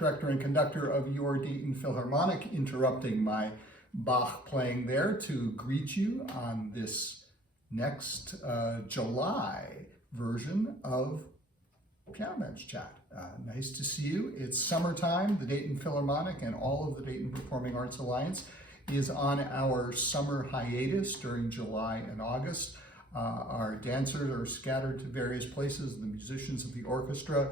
director and conductor of your Dayton Philharmonic, interrupting my Bach playing there to greet you on this next July version of Piano Bench Chat. Nice to see you. It's summertime. The Dayton Philharmonic and all of the Dayton Performing Arts Alliance is on our summer hiatus during July and August. Our dancers are scattered to various places, the musicians of the orchestra.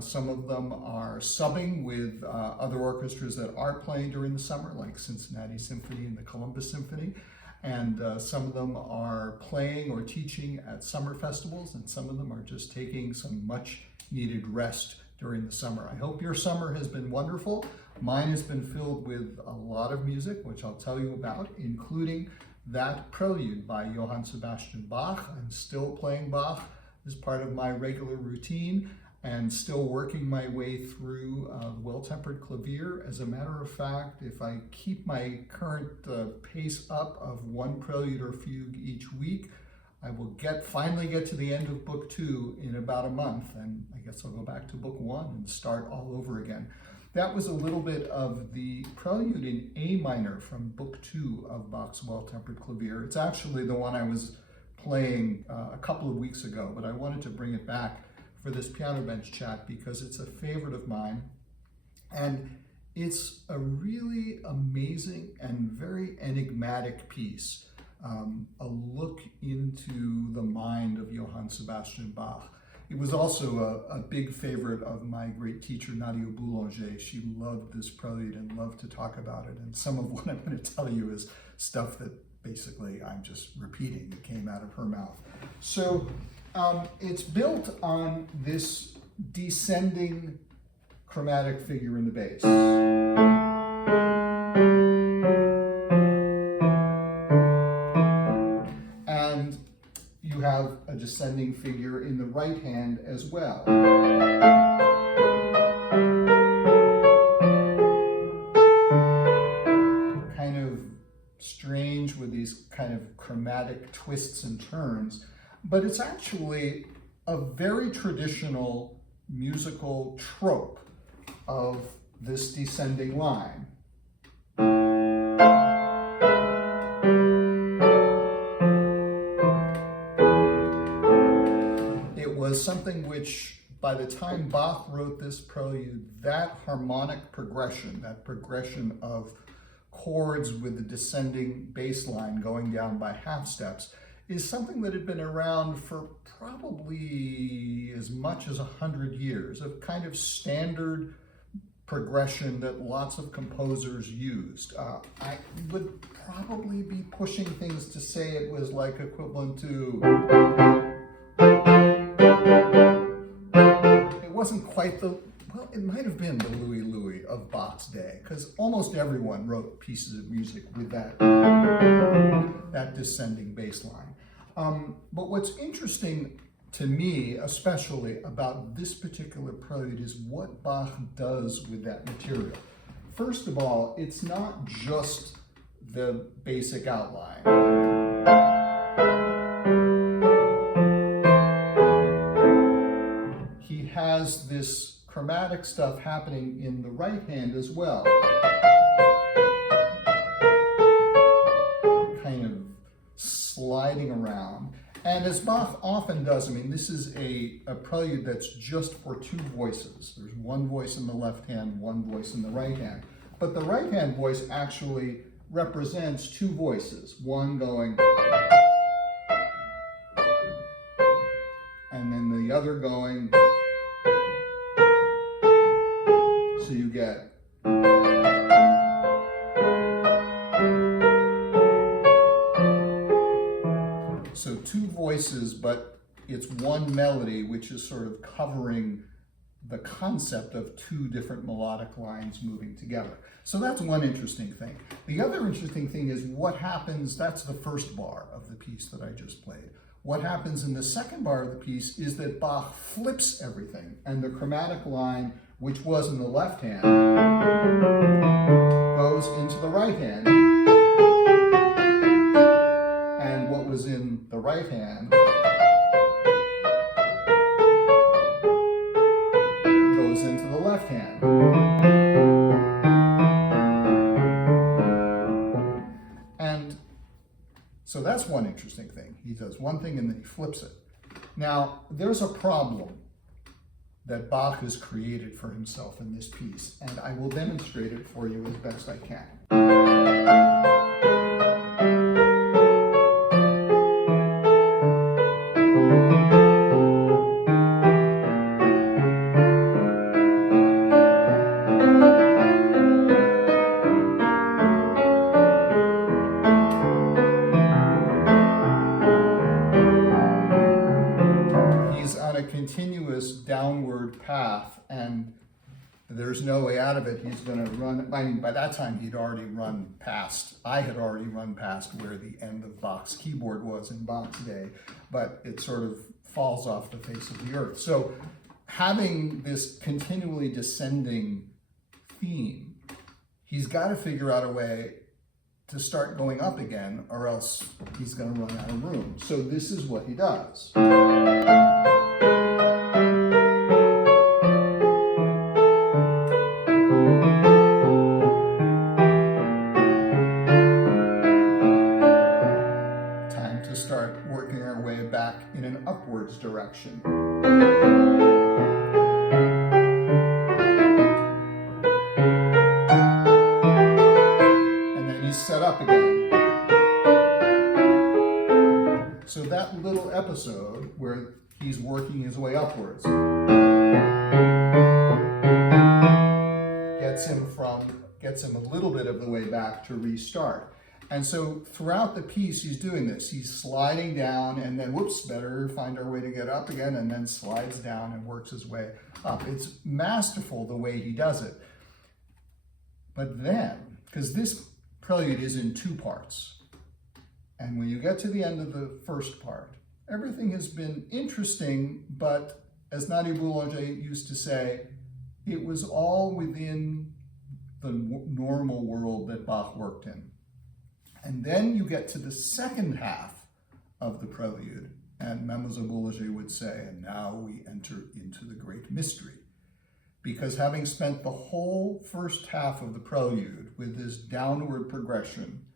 Some of them are subbing with other orchestras that are playing during the summer, like Cincinnati Symphony and the Columbus Symphony. And some of them are playing or teaching at summer festivals, and some of them are just taking some much needed rest during the summer. I hope your summer has been wonderful. Mine has been filled with a lot of music, which I'll tell you about, including that prelude by Johann Sebastian Bach. I'm still playing Bach as part of my regular routine and still working my way through the Well-Tempered Clavier. As a matter of fact, if I keep my current pace up of one prelude or fugue each week, I will finally get to the end of book 2 in about a month, and I guess I'll go back to book 1 and start all over again. That was a little bit of the prelude in A minor from book 2 of Bach's Well-Tempered Clavier. It's actually the one I was playing a couple of weeks ago, but I wanted to bring it back for this Piano Bench Chat because it's a favorite of mine. And it's a really amazing and very enigmatic piece, a look into the mind of Johann Sebastian Bach. It was also a big favorite of my great teacher, Nadia Boulanger. She loved this prelude and loved to talk about it. And some of what I'm going to tell you is stuff that basically I'm just repeating that came out of her mouth. So it's built on this descending chromatic figure in the bass. And you have a descending figure in the right hand as well. Kind of strange with these kind of chromatic twists and turns, but it's actually a very traditional musical trope of this descending line. It was something which, by the time Bach wrote this prelude, that harmonic progression, that progression of chords with the descending bass line going down by half steps, is something that had been around for probably as much as 100 years, a kind of standard progression that lots of composers used. I would probably be pushing things to say it was like equivalent to... It wasn't quite the... Well, it might have been the Louis Louis of Bach's day, because almost everyone wrote pieces of music with that descending bass line. But what's interesting to me, especially about this particular prelude, is what Bach does with that material. First of all, it's not just the basic outline. He has this chromatic stuff happening in the right hand as well. Kind of sliding around. And as Bach often does, I mean, this is a prelude that's just for 2 voices. There's one voice in the left hand, one voice in the right hand. But the right hand voice actually represents 2 voices, one going, and then the other going, so you get so 2 voices, but it's one melody which is sort of covering the concept of 2 different melodic lines moving together. So that's one interesting thing. The other interesting thing is what happens, that's the first bar of the piece that I just played. What happens in the second bar of the piece is that Bach flips everything, and the chromatic line, which was in the left hand, goes into the right hand, and what was in the right hand goes into the left hand. So that's one interesting thing. He does one thing and then he flips it. Now, there's a problem that Bach has created for himself in this piece, and I will demonstrate it for you as best I can. Continuous downward path, and there's no way out of it. He's going to run. I mean, by that time he'd already run past. I had already run past where the end of Bach's keyboard was in Bach's day, but it sort of falls off the face of the earth. So having this continually descending theme, he's got to figure out a way to start going up again, or else he's going to run out of room. So this is what he does. In an upwards direction. And then he's set up again. So that little episode where he's working his way upwards gets him a little bit of the way back to restart. And so throughout the piece, he's doing this. He's sliding down and then, whoops, better find our way to get up again, and then slides down and works his way up. It's masterful the way he does it. But then, because this prelude is in two parts, and when you get to the end of the first part, everything has been interesting, but as Nadia Boulanger used to say, it was all within the normal world that Bach worked in. And then you get to the second half of the prelude, and Mademoiselle Boulanger would say, and now we enter into the great mystery. Because having spent the whole first half of the prelude with this downward progression,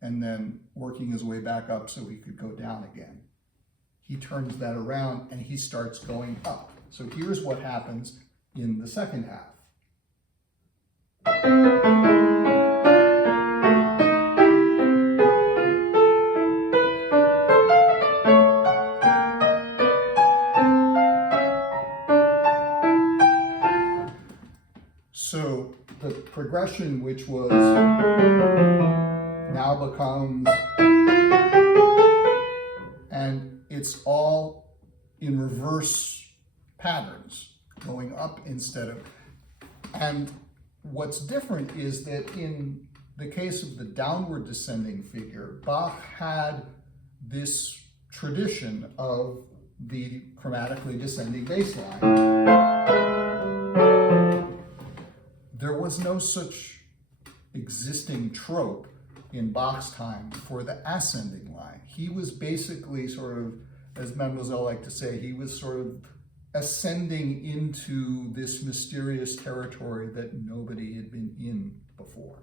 and then working his way back up so he could go down again, he turns that around and he starts going up. So here's what happens in the second half. So the progression, which was now becomes, and it's all in reverse patterns, going up instead of, and what's different is that in the case of the downward descending figure, Bach had this tradition of the chromatically descending bass line. There was no such existing trope in Bach's time for the ascending line. He was basically sort of, as Mademoiselle liked to say, he was sort of ascending into this mysterious territory that nobody had been in before.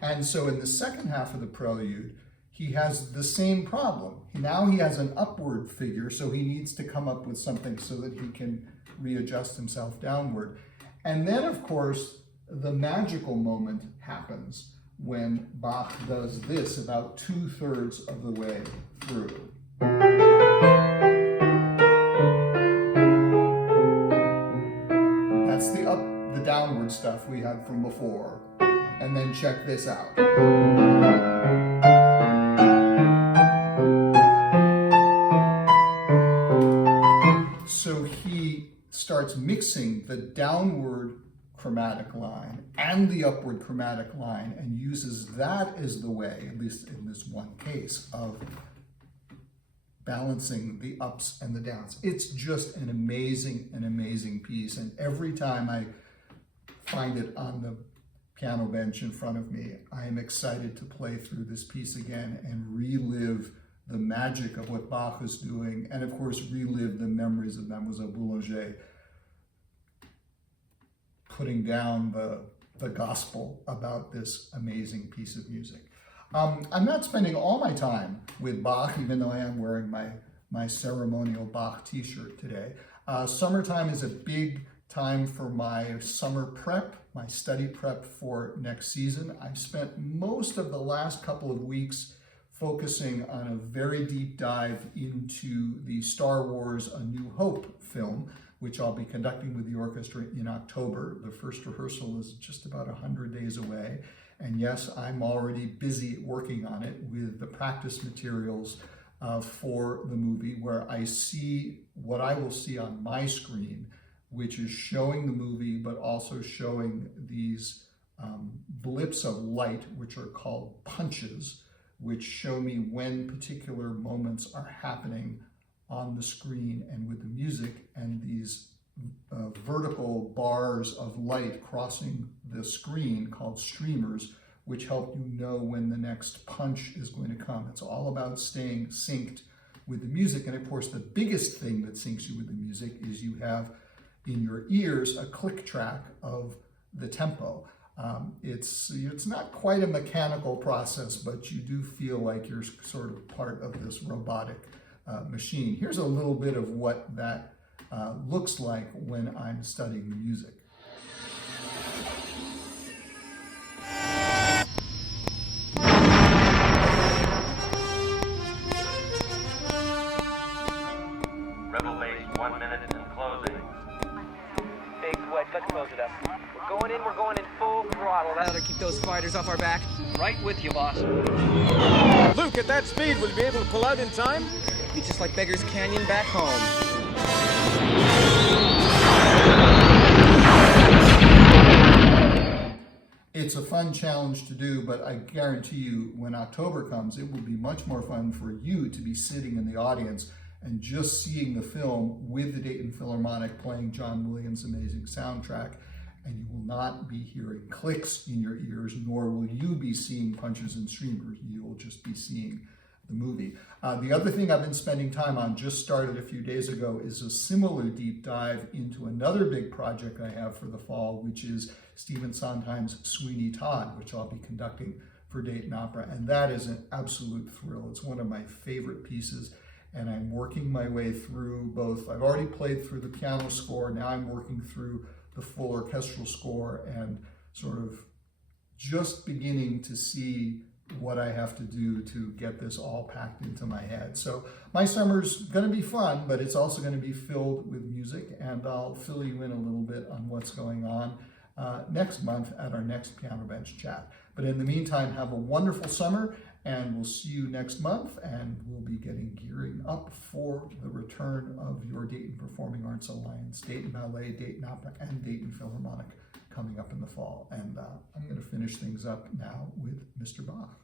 And so in the second half of the prelude, he has the same problem. Now he has an upward figure, so he needs to come up with something so that he can readjust himself downward. And then, of course, the magical moment happens when Bach does this about 2/3 of the way through. That's the downward stuff we had from before. And then check this out. So he starts mixing the downward chromatic line and the upward chromatic line and uses that as the way, at least in this one case, of balancing the ups and the downs. It's just an amazing piece, and every time I find it on the piano bench in front of me, I am excited to play through this piece again and relive the magic of what Bach was doing, and of course relive the memories of Mademoiselle Boulanger putting down the gospel about this amazing piece of music. I'm not spending all my time with Bach, even though I am wearing my ceremonial Bach t-shirt today. Summertime is a big time for my summer prep, my study prep for next season. I've spent most of the last couple of weeks focusing on a very deep dive into the Star Wars A New Hope film, which I'll be conducting with the orchestra in October. The first rehearsal is just about 100 days away. And yes, I'm already busy working on it with the practice materials for the movie, where I see what I will see on my screen, which is showing the movie, but also showing these blips of light, which are called punches, which show me when particular moments are happening on the screen and with the music, and these vertical bars of light crossing the screen called streamers, which help you know when the next punch is going to come. It's all about staying synced with the music. And of course, the biggest thing that syncs you with the music is you have in your ears a click track of the tempo. It's not quite a mechanical process, but you do feel like you're sort of part of this robotic machine. Here's a little bit of what that looks like when I'm studying the music. Rebel base, 1 minute and closing. Hey, Dwight, let's close it up. We're going in full throttle. That'll keep those fighters off our back. Right with you, boss. Luke, at that speed, will you be able to pull out in time? Be just like Beggar's Canyon back home. It's a fun challenge to do, but I guarantee you when October comes, it will be much more fun for you to be sitting in the audience and just seeing the film with the Dayton Philharmonic playing John Williams' amazing soundtrack. And you will not be hearing clicks in your ears, nor will you be seeing punches and streamers. You'll just be seeing the movie. The other thing I've been spending time on, just started a few days ago, is a similar deep dive into another big project I have for the fall, which is Stephen Sondheim's Sweeney Todd, which I'll be conducting for Dayton Opera. And that is an absolute thrill. It's one of my favorite pieces. And I'm working my way through both. I've already played through the piano score. Now I'm working through the full orchestral score and sort of just beginning to see what I have to do to get this all packed into my head. So my summer's going to be fun, but it's also going to be filled with music, and I'll fill you in a little bit on what's going on next month at our next Piano Bench Chat. But in the meantime, have a wonderful summer, and we'll see you next month, and we'll be gearing up for the return of your Dayton Performing Arts Alliance, Dayton Ballet, Dayton Opera, and Dayton Philharmonic coming up in the fall. And I'm going to finish things up now with Mr. Bach.